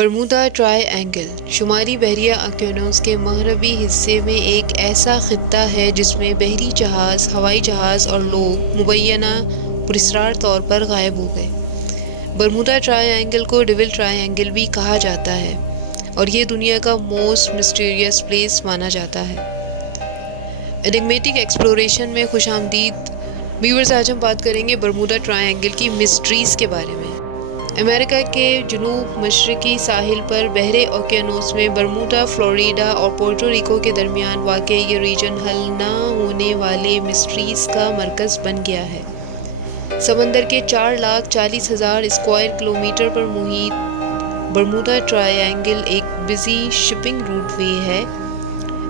Bermuda try angle شمالی بحیرہ اوقیانوس کے مغربی حصے میں ایک ایسا خطہ ہے جس میں بحری جہاز، ہوائی جہاز اور لوگ مبینہ پراسرار طور پر غائب ہو گئے۔ برمودا ٹرائی اینگل کو ڈیول ٹرائی اینگل بھی کہا جاتا ہے اور یہ دنیا کا موسٹ مسٹیریس پلیس مانا جاتا ہے۔ انگمیٹک ایکسپلوریشن میں خوش آمدید ویورز، آج ہم بات کریں گے برمودا ٹرائی اینگل کی مسٹریز کے بارے میں۔ امریکہ کے جنوب مشرقی ساحل پر بحر اوقیانوس میں برمودا، فلوریڈا اور پورٹو ریکو کے درمیان واقع یہ ریجن حل نہ ہونے والے مسٹریز کا مرکز بن گیا ہے۔ سمندر کے 4,40,000 اسکوائر کلومیٹر پر محیط برمودا ٹرائی اینگل ایک بزی شپنگ روٹ وے ہے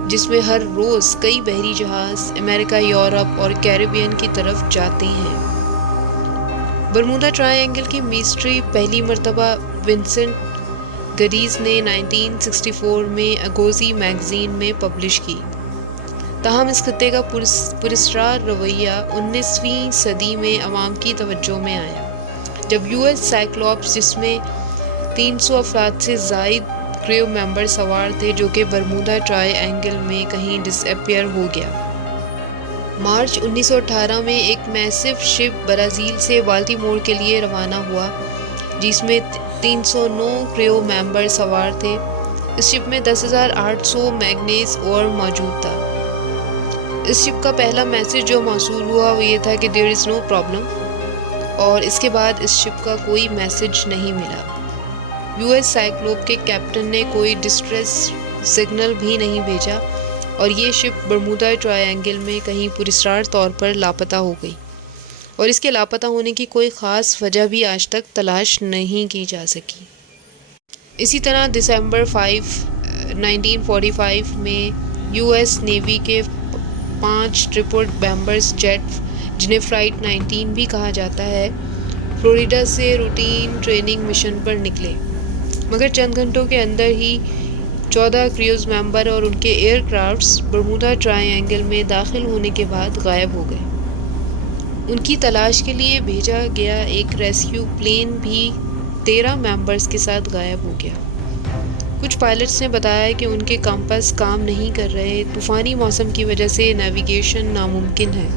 جس میں ہر روز کئی بحری جہاز امریکہ، یورپ اور کیریبین کی طرف جاتے ہیں۔ برمودا ٹرائی اینگل کی مسٹری پہلی مرتبہ ونسنٹ گریز نے 1964 میں اگوزی میگزین میں پبلش کی۔ تاہم اس خطے کا پراسرار رویہ 19ویں صدی میں عوام کی توجہ میں آیا جب یو ایس سائیکلوپس، جس میں 300 افراد سے زائد کریو ممبر سوار تھے، جو کہ برمودا ٹرائی اینگل میں کہیں ڈس ایپیئر ہو گیا۔ مارچ 1918 میں ایک میسو شپ برازیل سے بالٹیمور کے لیے روانہ ہوا جس میں 309 کریو ممبر سوار تھے۔ اس شپ میں 10,800 مینگنیز اور موجود تھا۔ اس شپ کا پہلا میسج جو موصول ہوا وہ یہ تھا کہ دیر از نو پرابلم، اور اس کے بعد اس شپ کا کوئی میسج نہیں ملا۔ یو ایس سائیکلوپ کے کیپٹن نے کوئی ڈسٹریس سگنل بھی نہیں بھیجا اور یہ شپ برمودا ٹرائی اینگل میں کہیں پراسرار طور پر لاپتہ ہو گئی، اور اس کے لاپتہ ہونے کی کوئی خاص وجہ بھی آج تک تلاش نہیں کی جا سکی۔ اسی طرح دسمبر 5، 1945 میں یو ایس نیوی کے 5 ٹرپڈ بمبرز جیٹ، جنہیں فلائٹ 19 بھی کہا جاتا ہے، فلوریڈا سے روٹین ٹریننگ مشن پر نکلے، مگر چند گھنٹوں کے اندر ہی 14 کریوز ممبر اور ان کے aircrafts Bermuda triangle میں داخل ہونے کے بعد غائب ہو گئے۔ ان کی تلاش کے لیے بھیجا گیا ایک ریسکیو پلین بھی 13 ممبرز کے ساتھ غائب ہو گیا۔ کچھ پائلٹس نے بتایا کہ ان کے کمپس کام نہیں کر رہے، طوفانی موسم کی وجہ سے نیویگیشن ناممکن ہے۔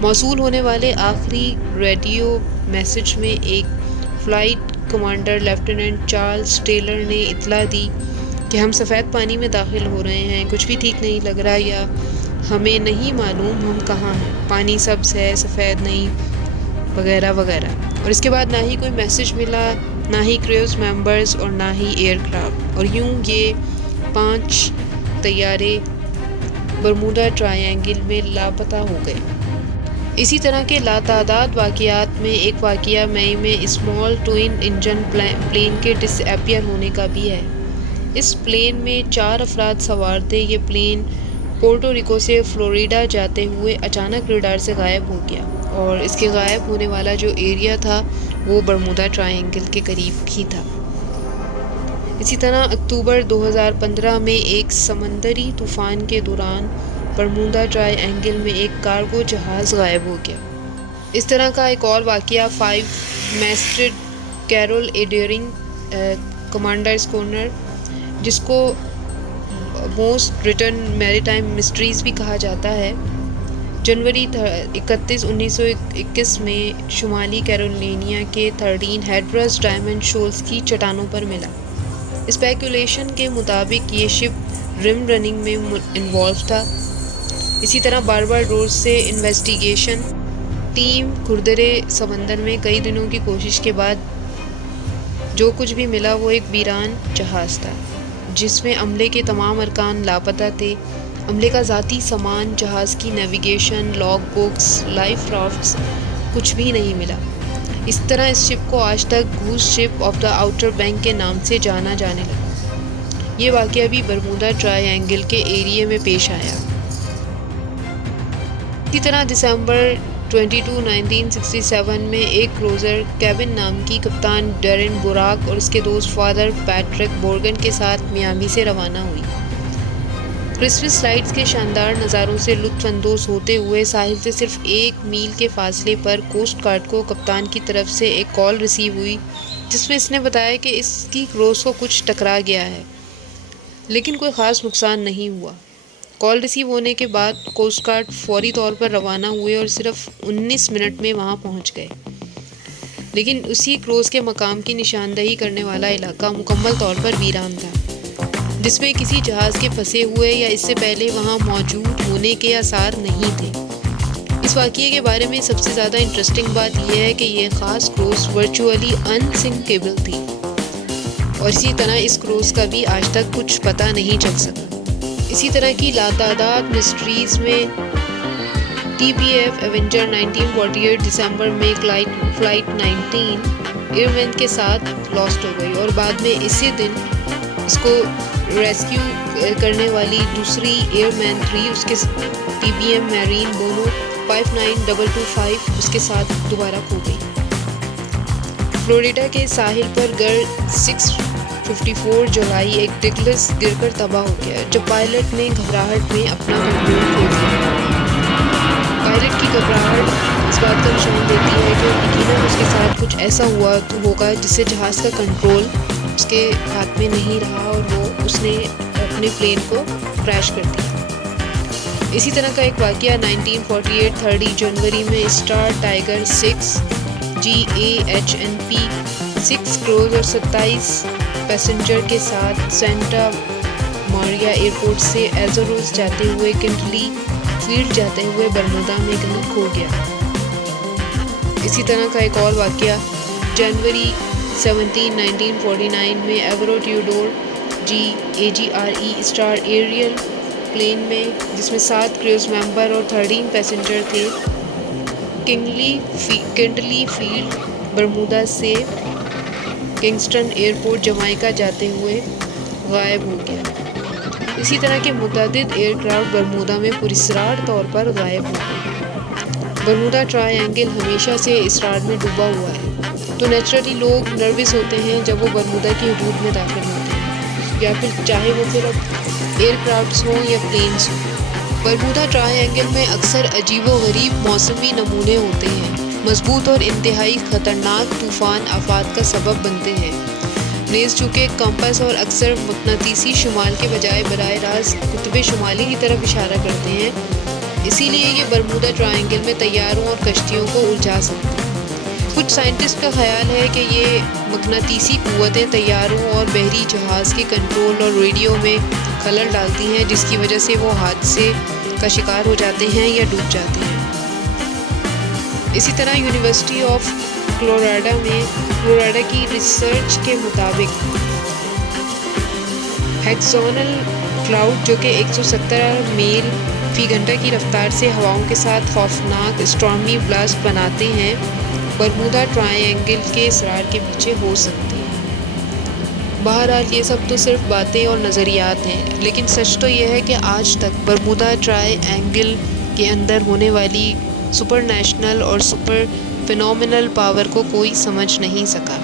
موصول ہونے والے آخری ریڈیو میسج میں ایک flight commander lieutenant Charles Taylor نے اطلاع دی کہ ہم سفید پانی میں داخل ہو رہے ہیں، کچھ بھی ٹھیک نہیں لگ رہا، یا ہمیں نہیں معلوم ہم کہاں ہیں، پانی سبز ہے، سفید نہیں، وغیرہ وغیرہ۔ اور اس کے بعد نہ ہی کوئی میسج ملا، نہ ہی کریوز ممبرز اور نہ ہی ایئر کرافٹ، اور یوں یہ 5 طیارے برمودا ٹرائی اینگل میں لاپتہ ہو گئے۔ اسی طرح کے لاتعداد واقعات میں ایک واقعہ مئی میں اسمال ٹوئن انجن پلین کے ڈس ایپیئر ہونے کا بھی ہے۔ اس پلین میں 4 افراد سوار تھے۔ یہ پلین پورٹو ریکو سے فلوریڈا جاتے ہوئے اچانک ریڈار سے غائب ہو گیا، اور اس کے غائب ہونے والا جو ایریا تھا وہ برمودا ٹرائی اینگل کے قریب ہی تھا۔ اسی طرح اکتوبر 2015 میں ایک سمندری طوفان کے دوران برمودا ٹرائی اینگل میں ایک کارگو جہاز غائب ہو گیا۔ اس طرح کا ایک اور واقعہ 5 میسٹڈ کیرول اے ڈیئرنگ کمانڈر اسکونر، جس کو موسٹ ریٹرن میری ٹائم مسٹریز بھی کہا جاتا ہے، جنوری 31، 1921 میں شمالی کیرولینیا کے 13 ہیڈرس ڈائمنڈ شولز کی چٹانوں پر ملا۔ اسپیکولیشن کے مطابق یہ شپ رم رننگ میں انوالو تھا۔ اسی طرح بارباڈوس سے انویسٹیگیشن ٹیم کھردرے سمندر میں کئی دنوں کی کوشش کے بعد جو کچھ بھی ملا وہ ایک ویران جہاز تھا جس میں عملے کے تمام ارکان لاپتہ تھے۔ عملے کا ذاتی سامان، جہاز کی نیویگیشن، لاگ بکس، لائف رافٹس، کچھ بھی نہیں ملا۔ اس طرح اس شپ کو آج تک گوس شپ آف دا آؤٹر بینک کے نام سے جانا جانے لگا۔ یہ واقعہ بھی برمودا ٹرائی اینگل کے ایریے میں پیش آیا۔ اسی طرح دسمبر 22، 1967 میں ایک کروزر کیبن نام کی کپتان ڈیرن بوراک اور اس کے دوست فادر پیٹرک بورگن کے ساتھ میامی سے روانہ ہوئی۔ کرسمس لائٹس کے شاندار نظاروں سے لطف اندوز ہوتے ہوئے ساحل سے صرف 1 میل کے فاصلے پر کوسٹ گارڈ کو کپتان کی طرف سے ایک کال ریسیو ہوئی جس میں اس نے بتایا کہ اس کی کروز کو کچھ ٹکرا گیا ہے، لیکن کوئی خاص نقصان نہیں ہوا۔ کال ریسیو ہونے کے بعد کوسٹ گارڈ فوری طور پر روانہ ہوئے اور صرف 19 منٹ میں وہاں پہنچ گئے، لیکن اسی کروز کے مقام کی نشاندہی کرنے والا علاقہ مکمل طور پر ویران تھا، جس میں کسی جہاز کے پھنسے ہوئے یا اس سے پہلے وہاں موجود ہونے کے آثار نہیں تھے۔ اس واقعے کے بارے میں سب سے زیادہ انٹرسٹنگ بات یہ ہے کہ یہ خاص کروز ورچولی انسنکیبل تھی، اور اسی طرح اس کروز کا بھی آج تک کچھ پتہ نہیں چل سکا۔ اسی طرح کی لاتعداد مسٹریز میں ٹی پی ایف ایونجر 1948 دسمبر میں فلائٹ 19 ایئر مین کے ساتھ لاسٹ ہو گئی، اور بعد میں اسی دن اس کو ریسکیو کرنے والی دوسری ایئر مین 3 اس کے ٹی بی ایم میرین دونوں 59225 اس کے ساتھ دوبارہ کھو گئی۔ فلوریڈا کے ساحل پر گرل 654 جولائی ایک ڈگلس گر کر تباہ ہو گیا جب پائلٹ نے گھبراہٹ میں اپنا کنٹرول کھو دیا۔ پائلٹ کی گھبراہٹ اس بات کا نشان دیتی ہے کہ یقیناً اس کے ساتھ کچھ ایسا ہوا ہوگا جس سے جہاز کا کنٹرول اس کے ہاتھ میں نہیں رہا اور اس نے اپنے پلین کو کریش کر دیا۔ اسی طرح کا ایک واقعہ 1948 30 جنوری میں اسٹار ٹائیگر 6 GAHNP 6 کروز اور 27 پیسنجر کے ساتھ سینٹا ماریا ایئرپورٹ سے ایزوروس جاتے ہوئے کنٹلی فیلڈ جاتے ہوئے برمودا میں کہیں کھو گیا۔ اسی طرح کا ایک اور واقعہ جنوری 17 1949 میں ایورو ٹیوڈور AGRE اسٹار ایریل پلین میں، جس میں 7 کریوز ممبر اور 13 پیسنجر تھے، کنٹلی فیلڈ برمودا سے کنگسٹن ایئرپورٹ جمائکا جاتے ہوئے غائب ہو گیا۔ اسی طرح کے متعدد ایئر کرافٹ برمودا میں پراسرار طور پر غائب ہو گئے۔ برمودا ٹرائی اینگل ہمیشہ سے اسرار میں ڈوبا ہوا ہے، تو نیچرلی لوگ نروس ہوتے ہیں جب وہ برمودا کی حدود میں داخل ہوتے ہیں، یا پھر چاہے وہ صرف ایئر کرافٹس ہوں یا پلینز ہوں۔ برمودا ٹرائی اینگل میں اکثر عجیب و غریب موسمی نمونے ہوتے ہیں، مضبوط اور انتہائی خطرناک طوفان آفات کا سبب بنتے ہیں، نیز چونکہ کمپس اور اکثر مقناطیسی شمال کے بجائے براہ راست قطب شمالی کی طرف اشارہ کرتے ہیں، اسی لیے یہ برمودا ٹرائی اینگل میں طیاروں اور کشتیوں کو الجھا سکتے ہیں۔ کچھ سائنٹسٹ کا خیال ہے کہ یہ مقناطیسی قوتیں طیاروں اور بحری جہاز کے کنٹرول اور ریڈیو میں خلل ڈالتی ہیں، جس کی وجہ سے وہ حادثے کا شکار ہو جاتے ہیں یا ڈوب جاتے ہیں۔ اسی طرح یونیورسٹی آف کلوراڈا کی ریسرچ کے مطابق ہیکسونل کلاؤڈ جو کہ 117 میل فی گھنٹہ کی رفتار سے ہواؤں کے ساتھ خوفناک اسٹارمی بلاسٹ بناتے ہیں، برمودا ٹرائی اینگل کے اسرار کے پیچھے ہو سکتے ہیں۔ بہرحال یہ سب تو صرف باتیں اور نظریات ہیں، لیکن سچ تو یہ ہے کہ آج تک برمودا ٹرائی اینگل کے اندر ہونے والی سپر نیشنل اور سپر فینومینل پاور کو کوئی سمجھ نہیں سکا۔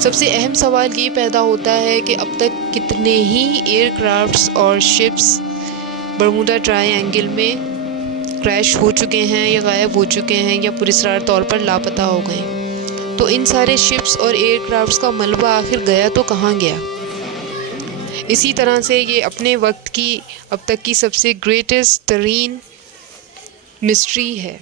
سب سے اہم سوال یہ پیدا ہوتا ہے کہ اب تک کتنے ہی ایئر کرافٹس اور شپس برمودا ٹرائی اینگل میں کریش ہو چکے ہیں یا غائب ہو چکے ہیں یا پراسرار طور پر لاپتہ ہو گئے، تو ان سارے شپس اور ایئر کرافٹس کا ملبہ آخر گیا تو کہاں گیا؟ اسی طرح سے یہ اپنے وقت کی اب تک کی سب سے گریٹسٹ ترین مسٹری ہے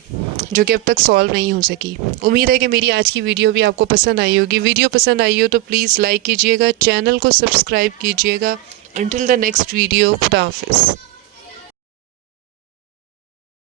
جو کہ اب تک سالو نہیں ہو سکی۔ امید ہے کہ میری آج کی ویڈیو بھی آپ کو پسند آئی ہوگی۔ ویڈیو پسند آئی ہو تو پلیز لائک کیجیے گا، چینل کو سبسکرائب کیجیے گا۔ انٹل دا نیکسٹ ویڈیو، خدا حافظ۔